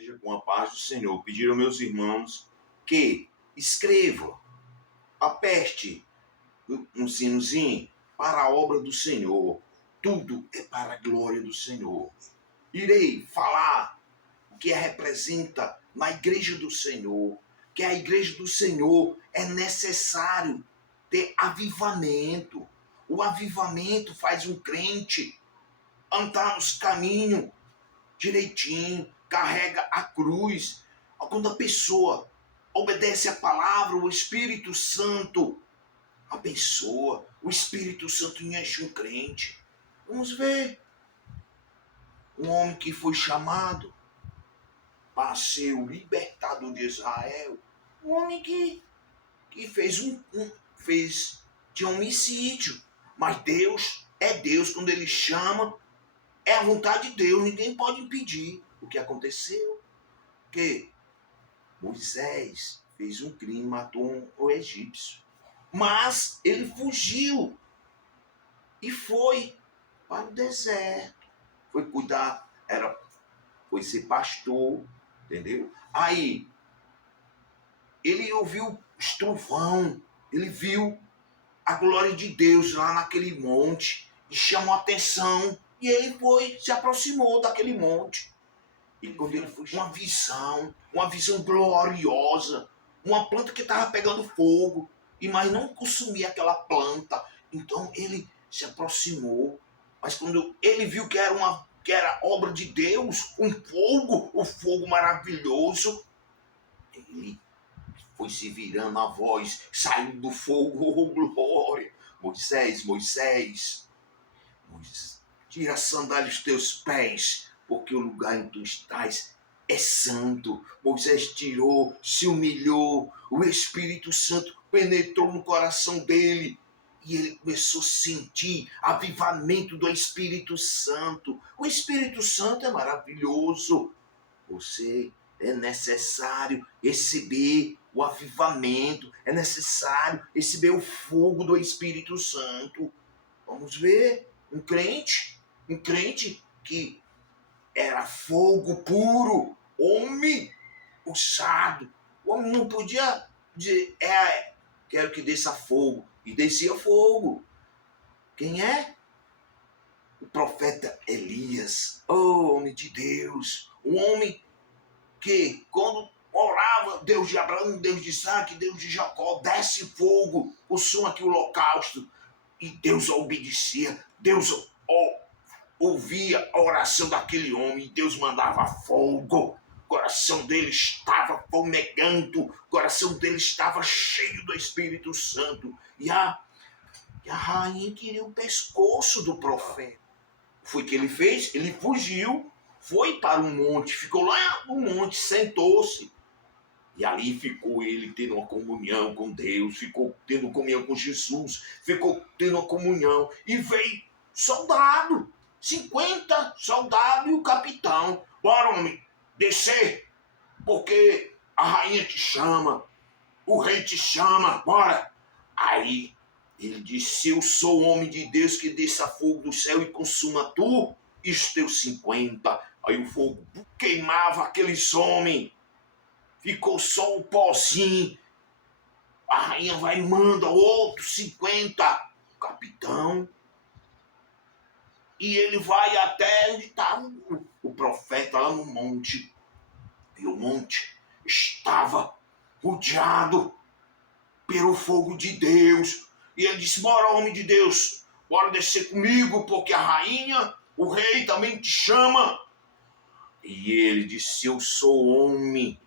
igreja com a paz do Senhor. Pediram meus irmãos que escrevam, aperte um sinozinho para a obra do Senhor. Tudo é para a glória do Senhor. Irei falar o que representa na igreja do Senhor, que a igreja do Senhor é necessário ter avivamento. O avivamento faz um crente andar nos caminhos direitinho, carrega a cruz. Quando a pessoa obedece a palavra, o Espírito Santo abençoa. O Espírito Santo enche um crente. Vamos ver. Um homem que foi chamado para ser o libertador de Israel. Um homem que fez fez de homicídio. Mas Deus é Deus. Quando Ele chama, é a vontade de Deus. Ninguém pode impedir. O que aconteceu? Que Moisés fez um crime, matou um egípcio. Mas ele fugiu e foi para o deserto. Foi cuidar, foi ser pastor, entendeu? Aí, ele ouviu os trovão, ele viu a glória de Deus lá naquele monte e chamou a atenção. E ele se aproximou daquele monte. E quando ele foi, uma visão gloriosa, uma planta que estava pegando fogo, mas não consumia aquela planta. Então ele se aproximou, mas quando ele viu que era obra de Deus, o fogo maravilhoso, ele foi se virando a voz, saiu do fogo, oh glória! Moisés, tira a sandália dos teus pés, porque o lugar em que tu estás é santo. Moisés tirou, se humilhou, o Espírito Santo penetrou no coração dele e ele começou a sentir avivamento do Espírito Santo. O Espírito Santo é maravilhoso. Você é necessário receber o avivamento, é necessário receber o fogo do Espírito Santo. Vamos ver, um crente que era fogo puro, homem usado. O homem não podia dizer, quero que desça fogo. E descia fogo. Quem é? O profeta Elias. Oh, homem de Deus. Um homem que, quando orava, Deus de Abraão, Deus de Isaac, Deus de Jacó, desce fogo, consuma aqui o holocausto. E Deus obedecia. Deus ouvia a oração daquele homem, Deus mandava fogo, o coração dele estava fumegando, o coração dele estava cheio do Espírito Santo, e a rainha queria o pescoço do profeta. Foi o que ele fez? Ele fugiu, foi para um monte, ficou lá no monte, sentou-se, e ali ficou ele tendo uma comunhão com Deus, ficou tendo comunhão com Jesus, ficou tendo uma comunhão, e veio soldado, 50 soldados e o capitão. Bora, homem, descer, porque a rainha te chama, o rei te chama, bora. Aí ele disse, eu sou o homem de Deus que desça fogo do céu e consuma tu e os teus 50. Aí o fogo queimava aqueles homens, ficou só o pozinho. A rainha vai e manda outros 50, o capitão. E ele vai até onde está o profeta, lá no monte. E o monte estava rodeado pelo fogo de Deus. E ele disse, bora, homem de Deus, bora descer comigo, porque a rainha, o rei também te chama. E ele disse, eu sou homem.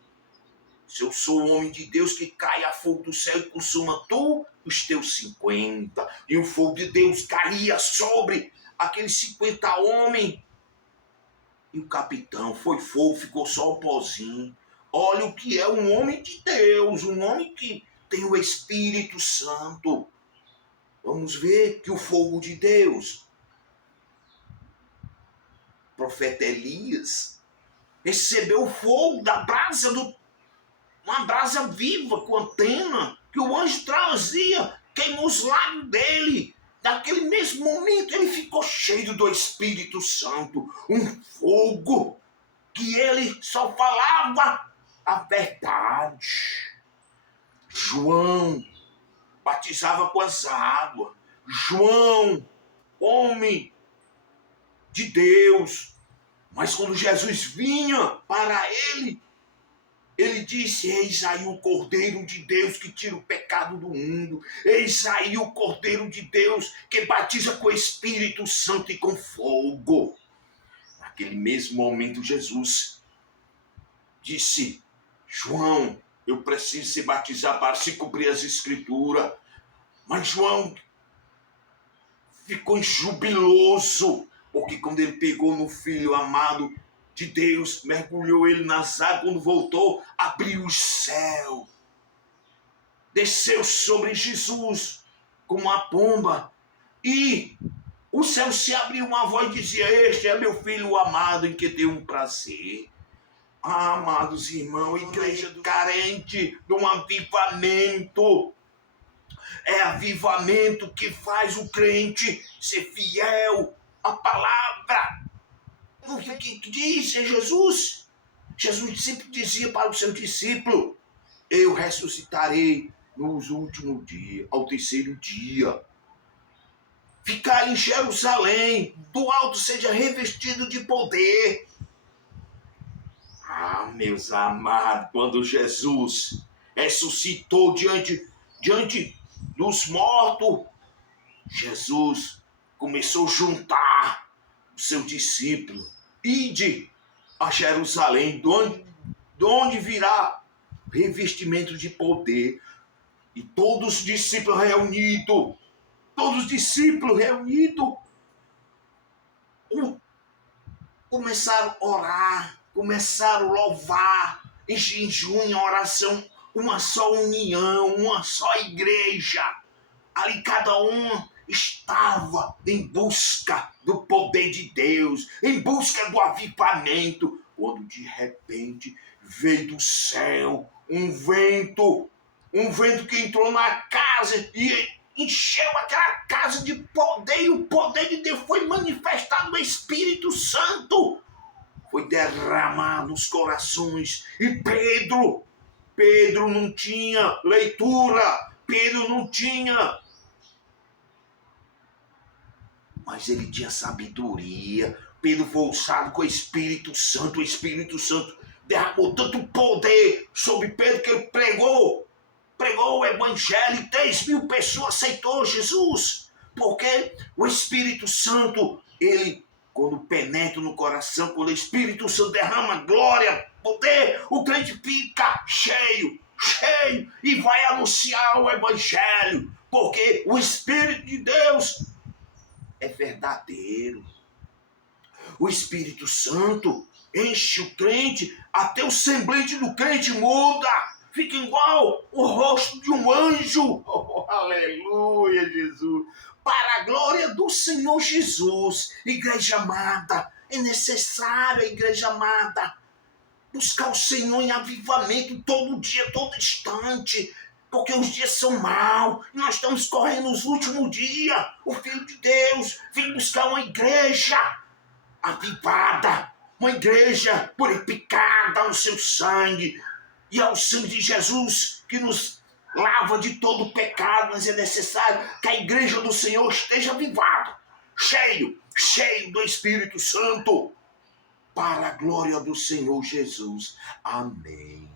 Se eu sou o homem de Deus que cai a fogo do céu e consuma tu os teus 50. E o fogo de Deus caía sobre aqueles 50 homens. E o capitão foi fogo, ficou só o pozinho. Olha o que é um homem de Deus, um homem que tem o Espírito Santo. Vamos ver que o fogo de Deus, o profeta Elias, recebeu o fogo da brasa uma brasa viva com antena que o anjo trazia, queimou os lábios dele. Naquele mesmo momento ele ficou cheio do Espírito Santo, um fogo que ele só falava a verdade. João batizava com as águas. João, homem de Deus. Mas quando Jesus vinha para ele, ele disse: eis aí o Cordeiro de Deus que tira o pecado do mundo. Eis aí o Cordeiro de Deus que batiza com o Espírito Santo e com fogo. Naquele mesmo momento, Jesus disse: João, eu preciso se batizar para se cumprir as Escrituras. Mas João ficou jubiloso, porque quando ele pegou no Filho amado de Deus, mergulhou ele nas águas, quando voltou, abriu o céu, desceu sobre Jesus como uma pomba, e o céu se abriu, uma voz dizia: este é meu Filho amado, em que tenho um prazer. Amados irmãos, igreja carente de um avivamento. É avivamento que faz o crente ser fiel à palavra. O que diz Jesus? Jesus sempre dizia para o seu discípulo: eu ressuscitarei nos últimos dias, ao terceiro dia. Ficar em Jerusalém, do alto seja revestido de poder. Meus amados, quando Jesus ressuscitou diante dos mortos, Jesus começou a juntar o seu discípulo. Ide a Jerusalém, de onde virá revestimento de poder. E todos os discípulos reunidos, começaram a orar, começaram a louvar, em jejum, em oração, uma só união, uma só igreja. Ali cada um estava em busca do poder de Deus, em busca do avivamento, quando de repente veio do céu um vento que entrou na casa e encheu aquela casa de poder, e o poder de Deus foi manifestado no Espírito Santo, foi derramado nos corações. E Pedro não tinha leitura, Pedro não tinha, mas ele tinha sabedoria. Pedro foi usado com o Espírito Santo derramou tanto poder sobre Pedro que ele pregou o evangelho, e 3.000 pessoas aceitou Jesus, porque o Espírito Santo, ele, quando penetra no coração, quando o Espírito Santo derrama glória, poder, o crente fica cheio, e vai anunciar o evangelho, porque o Espírito de Deus é verdadeiro. O Espírito Santo enche o crente, até o semblante do crente muda, fica igual o rosto de um anjo. Oh, aleluia, Jesus. Para a glória do Senhor Jesus. Igreja amada, é necessário, igreja amada, buscar o Senhor em avivamento todo dia, todo instante, porque os dias são maus e nós estamos correndo os últimos dias. O Filho de Deus vem buscar uma igreja avivada, uma igreja purificada no seu sangue, e ao sangue de Jesus que nos lava de todo pecado. Mas é necessário que a igreja do Senhor esteja avivada, cheio do Espírito Santo, para a glória do Senhor Jesus. Amém.